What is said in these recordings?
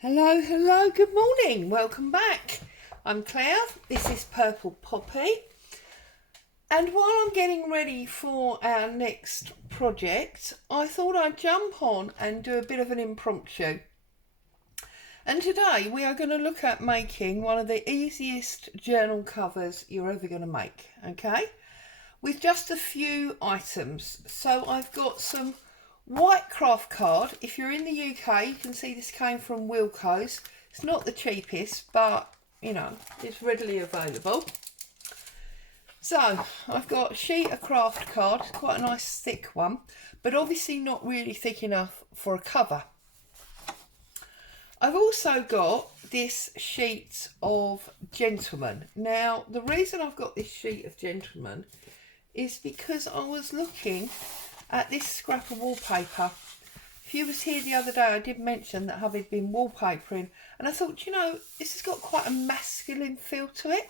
Hello, good morning, welcome back. I'm Claire, this is Purple Poppy, and while I'm getting ready for our next project, I thought I'd jump on and do a bit of an impromptu. And today we are going to look at making one of the easiest journal covers you're ever going to make, okay? With just a few items. So I've got some white craft card. If you're in the UK, you can see this came from Wilko's. It's not the cheapest, but you know, it's readily available. So I've got a sheet of craft card, quite a nice thick one, but obviously not really thick enough for a cover. I've also got this sheet of Gentleman. Now, the reason I've got this sheet of Gentleman is because I was looking at this scrap of wallpaper. If you was here the other day, I did mention that hubby'd been wallpapering, and I thought, you know, this has got quite a masculine feel to it.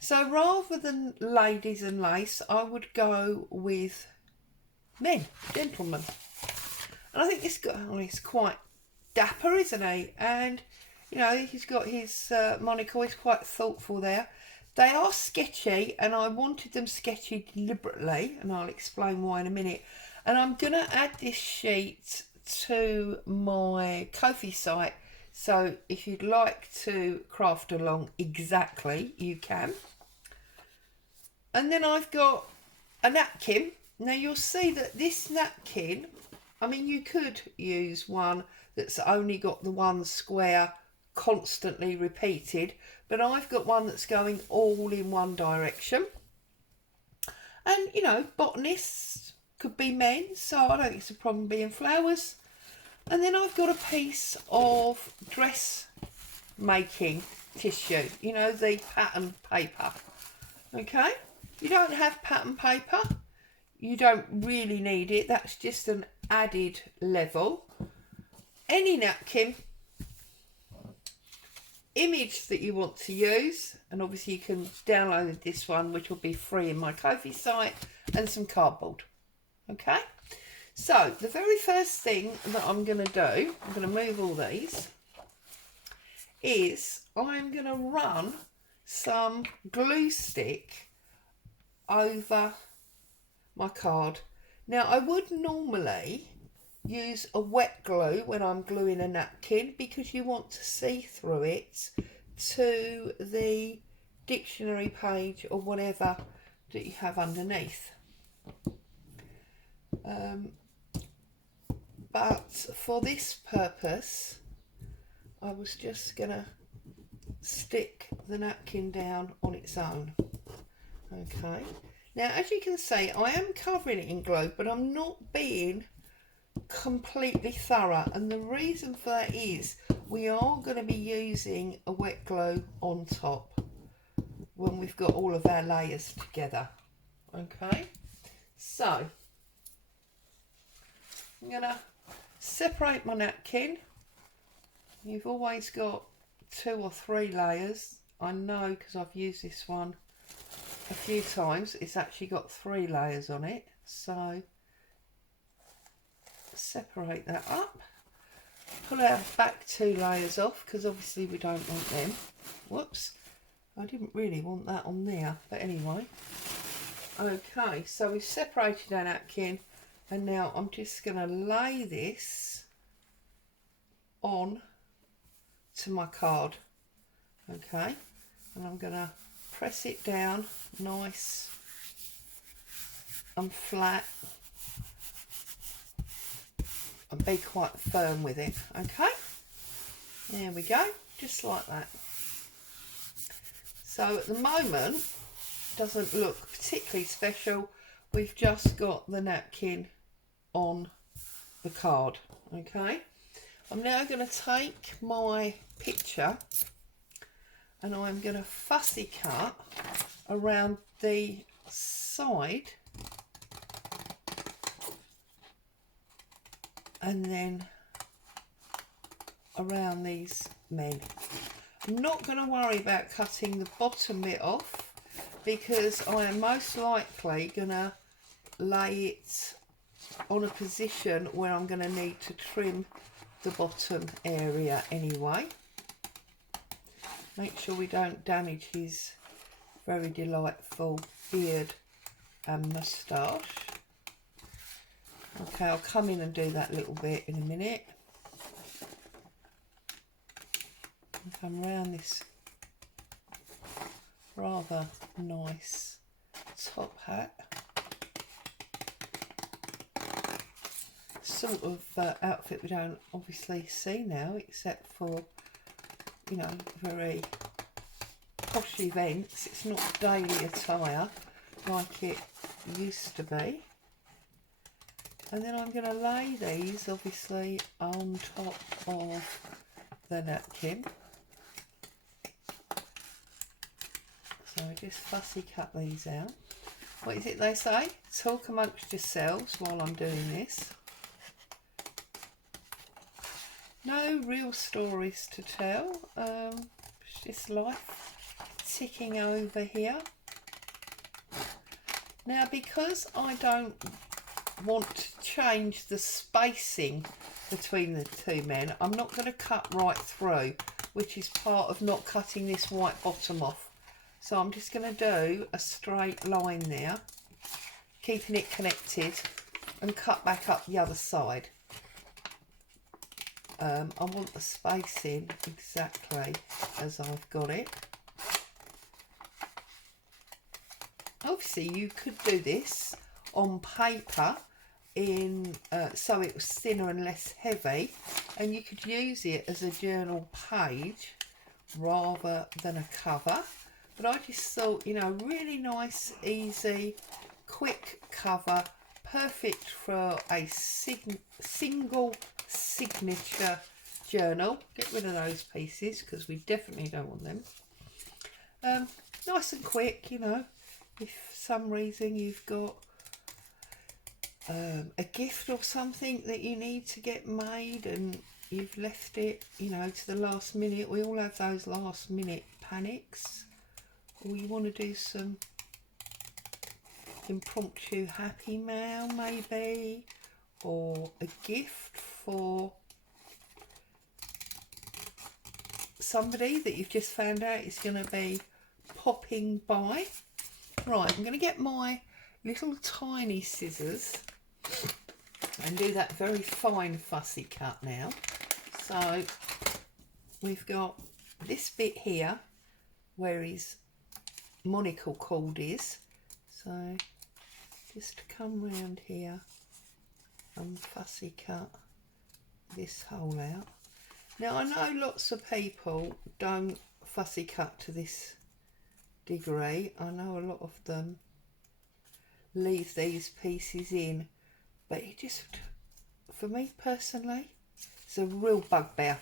So rather than ladies and lace, I would go with men, gentlemen. And I think this guy is quite dapper, isn't he? And you know, he's got his monocle. He's quite thoughtful there. They are sketchy, and I wanted them sketchy deliberately, and I'll explain why in a minute. And I'm going to add this sheet to my Ko-fi site, so if you'd like to craft along exactly, you can. And then I've got a napkin. Now you'll see that this napkin, I mean, you could use one that's only got the one square constantly repeated, but I've got one that's going all in one direction. And you know, botanists could be men, so I don't think it's a problem being flowers. And then I've got a piece of dress making tissue, you know, the pattern paper. Okay, you don't have pattern paper, you don't really need it, that's just an added level. Any napkin, image that you want to use, and obviously you can download this one, which will be free in my Ko-fi site, and some cardboard. Okay, so the very first thing that I'm going to do, I'm going to move all these, is I'm going to run some glue stick over my card. Now I would normally use a wet glue when I'm gluing a napkin, because you want to see through it to the dictionary page or whatever that you have underneath. But for this purpose, I was just gonna stick the napkin down on its own. Okay, now as you can see, I am covering it in glue, but I'm not being completely thorough, and the reason for that is we are going to be using a wet glue on top when we've got all of our layers together. Okay, so I'm going to separate my napkin. You've always got 2 or 3 layers. I know because I've used this one a few times, it's actually got 3 layers on it. So separate that up, pull our back 2 layers off, because obviously we don't want them. Whoops, I didn't really want that on there, but anyway. Okay, so we've separated our napkin, and now I'm just going to lay this on to my card. Okay, and I'm going to press it down nice and flat, and be quite firm with it. Okay, there we go, just like that. So at the moment, doesn't look particularly special. We've just got the napkin on the card. Okay, I'm now going to take my picture and I'm going to fussy cut around the side, and then around these men. I'm not going to worry about cutting the bottom bit off, because I am most likely going to lay it on a position where I'm going to need to trim the bottom area anyway. Make sure we don't damage his very delightful beard and moustache. Okay, I'll come in and do that little bit in a minute. I'll come round this rather nice top hat. Sort of outfit we don't obviously see now, except for, you know, very posh events. It's not daily attire like it used to be. And then I'm going to lay these obviously on top of the napkin. So I just fussy cut these out. What is it they say? Talk amongst yourselves while I'm doing this. No real stories to tell. It's just life ticking over here. Now, because I don't want to change the spacing between the two men, I'm not going to cut right through, which is part of not cutting this white bottom off. So I'm just going to do a straight line there, keeping it connected, and cut back up the other side. I want the spacing exactly as I've got it. Obviously you could do this on paper in so it was thinner and less heavy, and you could use it as a journal page rather than a cover, but I just thought, you know, really nice, easy, quick cover, perfect for a single signature journal. Get rid of those pieces because we definitely don't want them. Nice and quick, you know, if for some reason you've got a gift or something that you need to get made and you've left it, you know, to the last minute. We all have those last minute panics, or you want to do some impromptu happy mail maybe, or a gift for somebody that you've just found out is going to be popping by. Right, I'm going to get my little tiny scissors and do that very fine fussy cut now. So we've got this bit here where his monocle cord is, so just come round here and fussy cut this hole out. Now I know lots of people don't fussy cut to this degree. I know a lot of them leave these pieces in, but it just, for me personally, it's a real bugbear.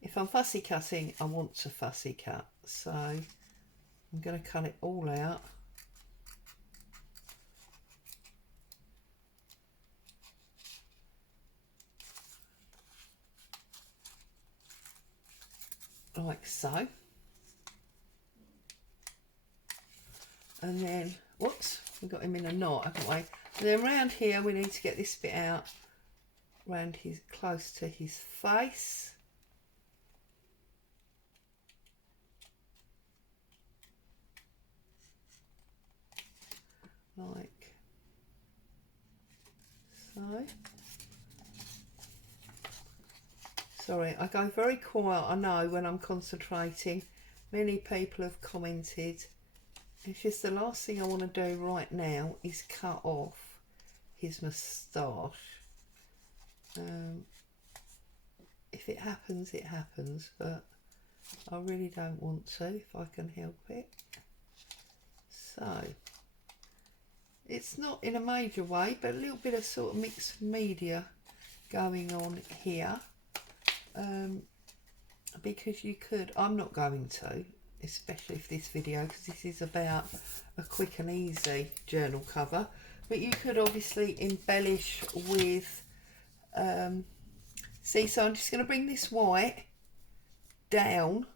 If I'm fussy cutting, I want to fussy cut, so I'm going to cut it all out. Like so. And then, whoops, we got him in a knot, haven't we? And then around here we need to get this bit out, around his, close to his face. Like so. Sorry, I go very quiet, I know, when I'm concentrating. Many people have commented. It's just the last thing I want to do right now is cut off his moustache. If it happens, it happens, but I really don't want to if I can help it. So, it's not in a major way, but a little bit of sort of mixed media going on here. Because you could, I'm not going to, especially for this video, because this is about a quick and easy journal cover, but you could obviously embellish with see, so I'm just going to bring this white down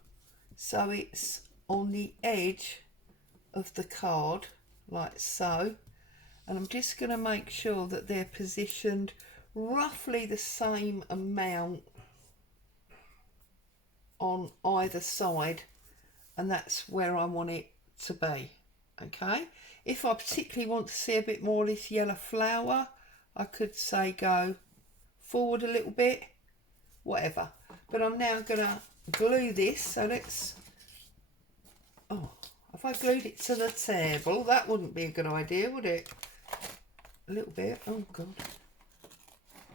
so it's on the edge of the card like so, and I'm just going to make sure that they're positioned roughly the same amount on either side, and that's where I want it to be. Okay, if I particularly want to see a bit more of this yellow flower, I could say go forward a little bit, whatever. But I'm now gonna glue this, so let's, oh, if I glued it to the table, that wouldn't be a good idea, would it? A little bit, oh god,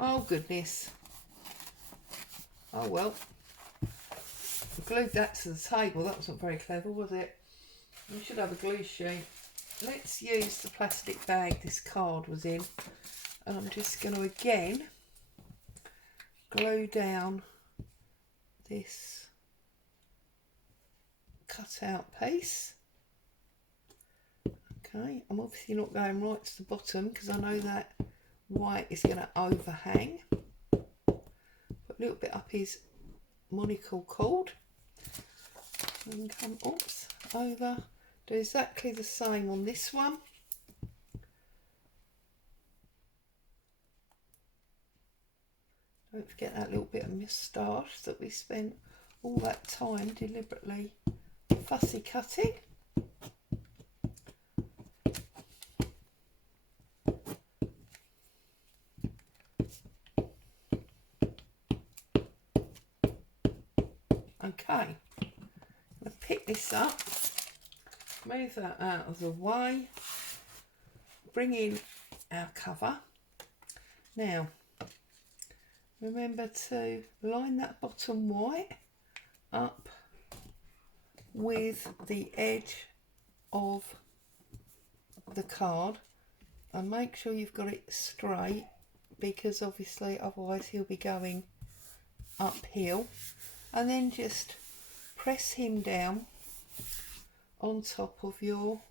oh goodness, oh well, I glued that to the table. That wasn't very clever, was it? We should have a glue sheet. Let's use the plastic bag this card was in, and I'm just going to again glue down this cut out piece. Okay, I'm obviously not going right to the bottom because I know that white is going to overhang. Put a little bit up his monocle cord and come, oops, over. Do exactly the same on this one. Don't forget that little bit of moustache that we spent all that time deliberately fussy cutting. Okay, I'm going to pick this up, move that out of the way, bring in our cover. Now, remember to line that bottom white up with the edge of the card and make sure you've got it straight, because obviously otherwise he'll be going uphill. And then just press him down on top of your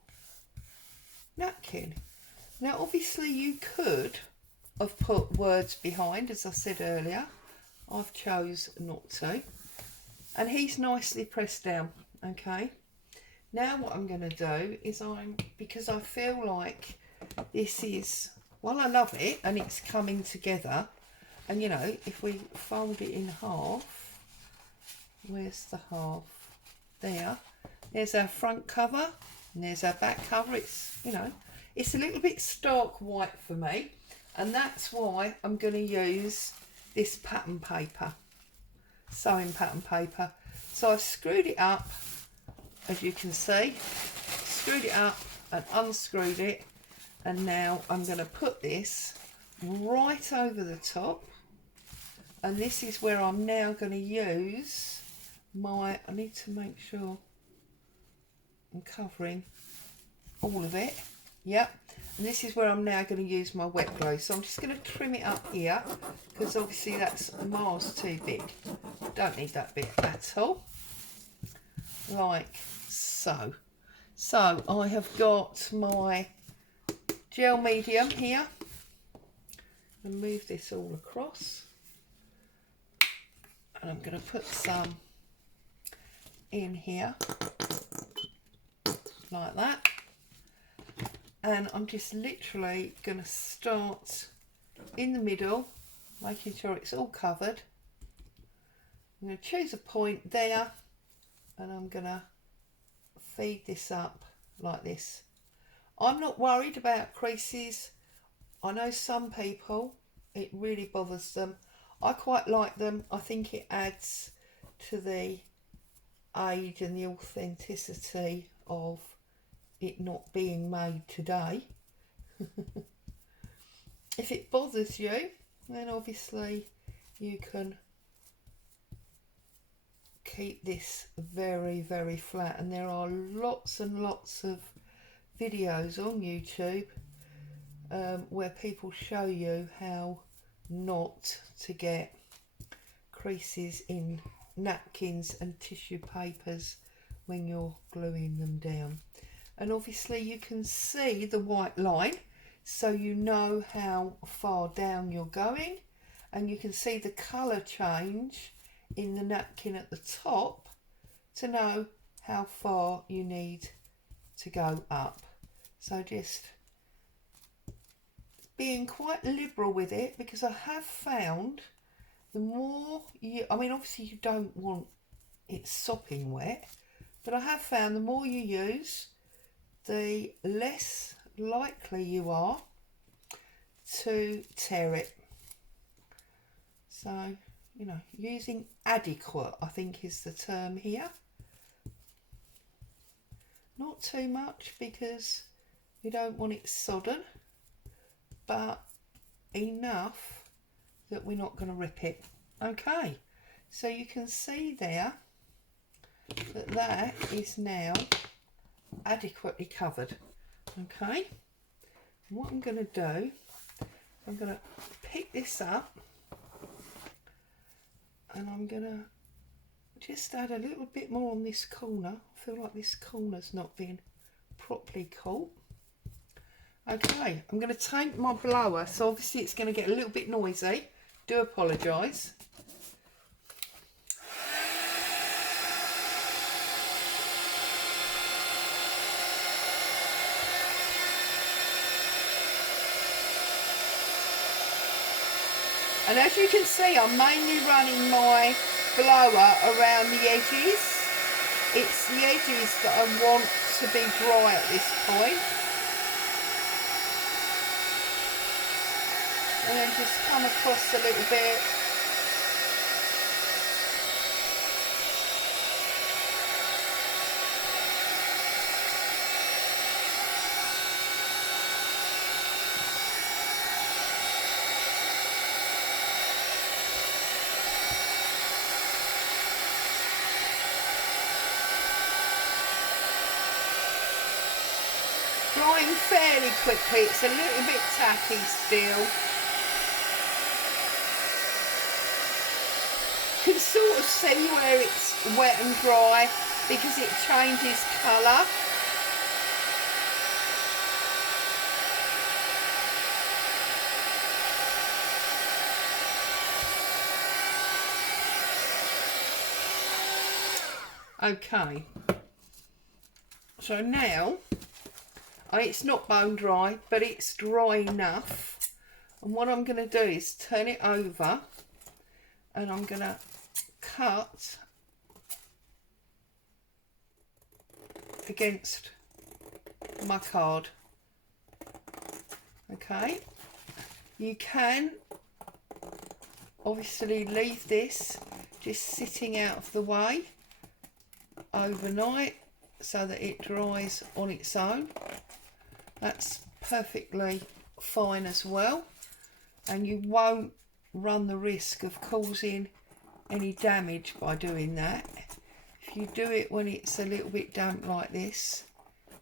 napkin. Now obviously you could have put words behind, as I said earlier. I've chose not to. And he's nicely pressed down, okay? Now what I'm going to do is because I feel like this is, well, I love it and it's coming together. And you know, if we fold it in half, where's the half? There. There's our front cover and there's our back cover. It's, you know, it's a little bit stark white for me, and that's why I'm going to use this pattern paper, sewing pattern paper. So I've screwed it up, as you can see, screwed it up and unscrewed it, and now I'm going to put this right over the top, and this is where I'm now going to use my, I need to make sure I'm covering all of it, yep, and this is where I'm now going to use my wet glue. So I'm just going to trim it up here because obviously that's miles too big. Don't need that bit at all, like so. So I have got my gel medium here and move this all across, and I'm going to put some in here like that, and I'm just literally going to start in the middle, making sure it's all covered. I'm going to choose a point there, and I'm going to feed this up like this. I'm not worried about creases. I know some people it really bothers them. I quite like them. I think it adds to the age and the authenticity of it not being made today. If it bothers you, then obviously you can keep this very, very flat, and there are lots and lots of videos on YouTube where people show you how not to get creases in napkins and tissue papers when you're gluing them down. And obviously you can see the white line, so you know how far down you're going, and you can see the colour change in the napkin at the top to know how far you need to go up. So just being quite liberal with it, because I have found the more you, I mean obviously you don't want it's sopping wet, but I have found the more you use, the less likely you are to tear it. So, you know, using adequate, I think, is the term here. Not too much because we don't want it sodden, but enough that we're not going to rip it. Okay, so you can see there that that is now adequately covered. Okay, what I'm going to do, I'm going to pick this up and I'm going to just add a little bit more on this corner. I feel like this corner's not being properly caught. Okay, I'm going to take my blower, so obviously it's going to get a little bit noisy. Do apologise. And as you can see, I'm mainly running my blower around the edges. It's the edges that I want to be dry at this point. And then just come across a little bit. Drying fairly quickly, it's a little bit tacky still. You can sort of see where it's wet and dry because it changes colour. Okay, so now it's not bone dry, but it's dry enough, and what I'm going to do is turn it over and I'm going to cut against my card. Okay, you can obviously leave this just sitting out of the way overnight so that it dries on its own. That's perfectly fine as well, and you won't run the risk of causing any damage by doing that. If you do it when it's a little bit damp like this,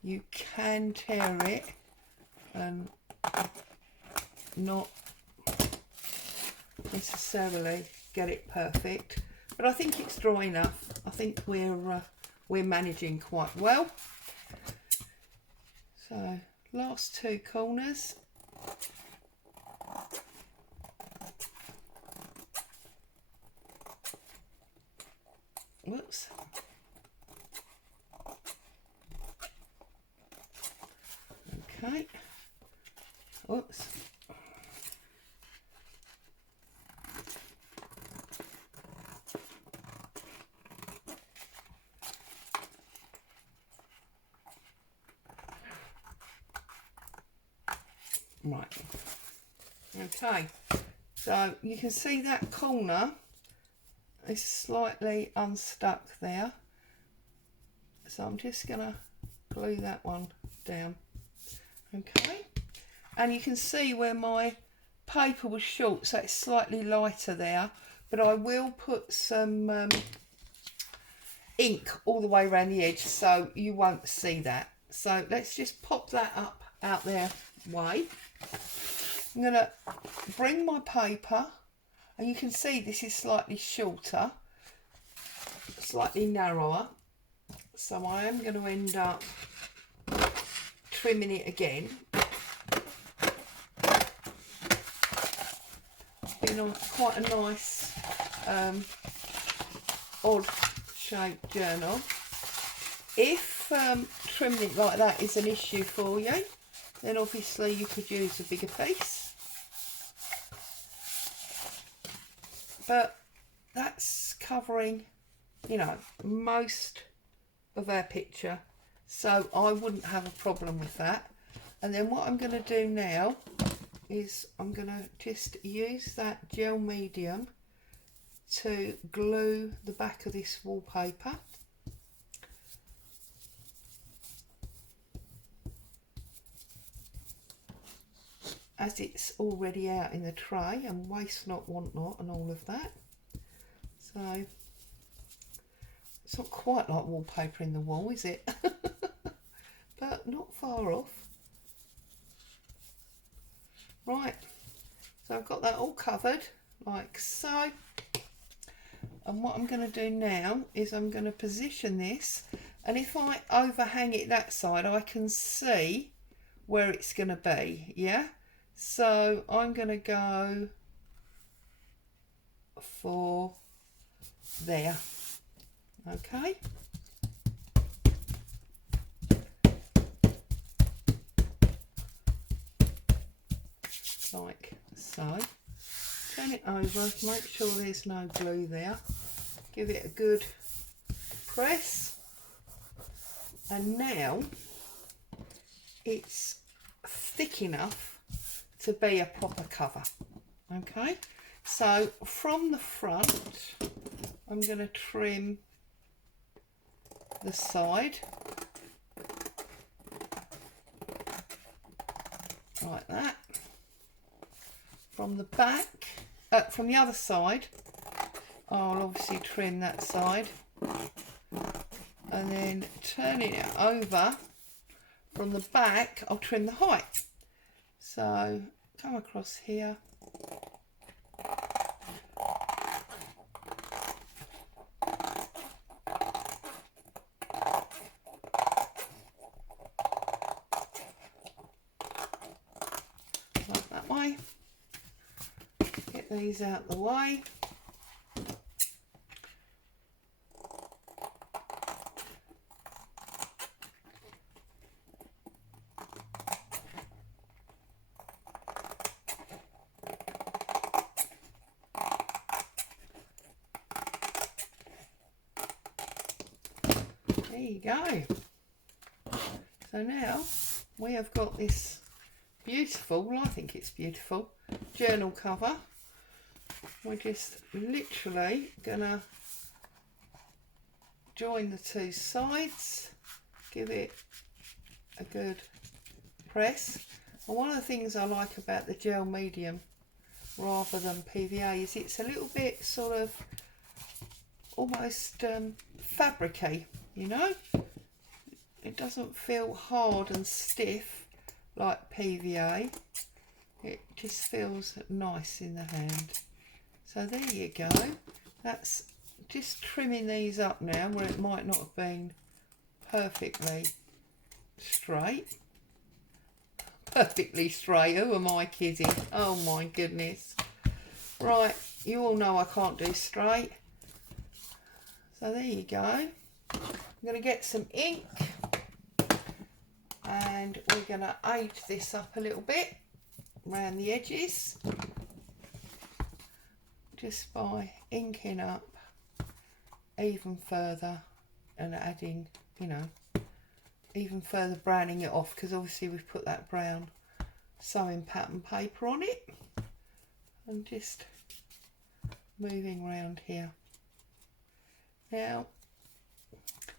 you can tear it and not necessarily get it perfect, but I think it's dry enough. I think we're managing quite well. So last two corners. Whoops. Okay. Whoops. Right. Okay. So you can see that corner is slightly unstuck there. So I'm just going to glue that one down. Okay. And you can see where my paper was short, so it's slightly lighter there. But I will put some ink all the way around the edge so you won't see that. So let's just pop that up out there way. I'm going to bring my paper, and you can see this is slightly shorter, slightly narrower, so I am going to end up trimming it again. Been on quite a nice odd shaped journal. If trimming it like that is an issue for you, then obviously you could use a bigger piece. But that's covering you know, most of our picture, so I wouldn't have a problem with that. And then what I'm going to do now is I'm going to just use that gel medium to glue the back of this wallpaper. As it's already out in the tray, and waste not, want not, and all of that. So it's not quite like wallpaper in the wall, is it? But not far off. Right, so I've got that all covered like so. And what I'm going to do now is I'm going to position this, and if I overhang it that side, I can see where it's going to be, yeah? So I'm going to go for there, okay? Like so. Turn it over, make sure there's no glue there. Give it a good press. And now it's thick enough to be a proper cover. Okay, so from the front I'm going to trim the side like that. From the back, from the other side, I'll obviously trim that side, and then turning it over from the back, I'll trim the height. So come across here, like that way. Get these out the way. There you go. So now we have got this beautiful, well, I think it's beautiful, journal cover. We're just literally gonna join the two sides, give it a good press. And one of the things I like about the gel medium rather than PVA is it's a little bit sort of almost fabric-y, you know. It doesn't feel hard and stiff like PVA. It just feels nice in the hand. So there you go. That's just trimming these up now where it might not have been perfectly straight. Perfectly straight, who am I kidding? Oh my goodness. Right, you all know I can't do straight. So there you go. I'm going to get some ink and we're going to age this up a little bit around the edges, just by inking up even further and adding, you know, even further browning it off, because obviously we've put that brown sewing pattern paper on it, and just moving around here. Now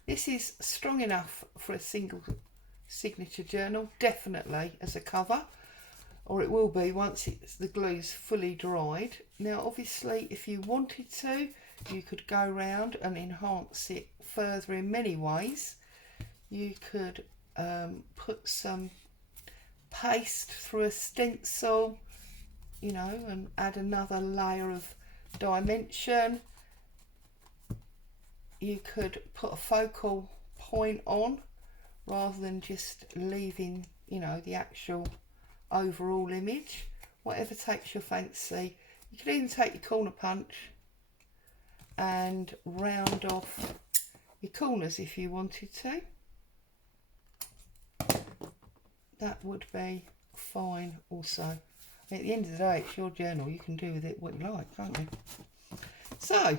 this is strong enough for a single signature journal, definitely as a cover, or it will be once the glue's fully dried. Now obviously if you wanted to, you could go around and enhance it further in many ways. You could put some paste through a stencil, you know, and add another layer of dimension. You could put a focal point on rather than just leaving, you know, the actual overall image. Whatever takes your fancy. You could even take your corner punch and round off your corners if you wanted to. That would be fine also. At the end of the day, it's your journal. You can do with it what you like, can't you? So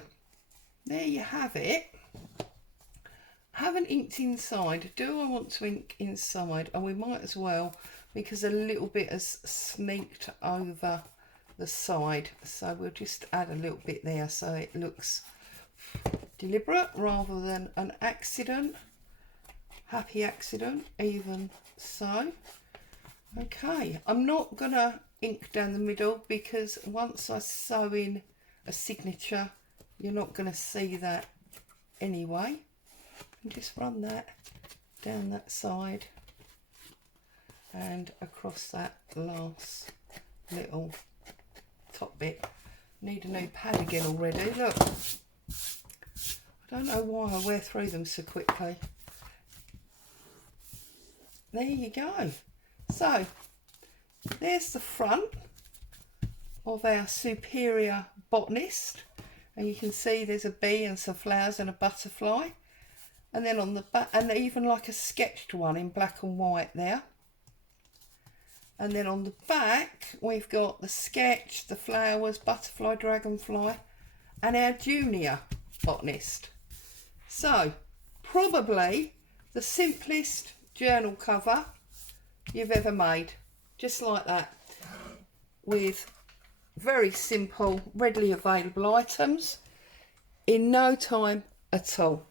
there you have it. I haven't inked inside. Do I want to ink inside? Oh, we might as well, because a little bit has sneaked over the side. So we'll just add a little bit there so it looks deliberate rather than an accident. Happy accident, even so. Okay, I'm not gonna ink down the middle because once I sew in a signature, you're not gonna see that anyway. And just run that down that side and across that last little top bit. Need a new pad again already, look. I don't know why I wear through them so quickly. There you go. So there's the front of our superior botanist, and you can see there's a bee and some flowers and a butterfly, and then on the back, and even like a sketched one in black and white there. And then on the back we've got the sketch, the flowers, butterfly, dragonfly, and our junior botanist. So probably the simplest journal cover you've ever made, just like that, with very simple, readily available items in no time at all.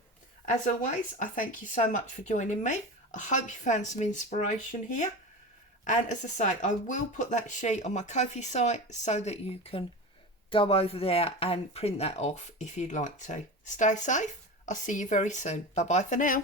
As always, I thank you so much for joining me. I hope you found some inspiration here, and as I say, I will put that sheet on my Ko-fi site so that you can go over there and print that off if you'd like to. Stay safe. I'll see you very soon. Bye bye for now.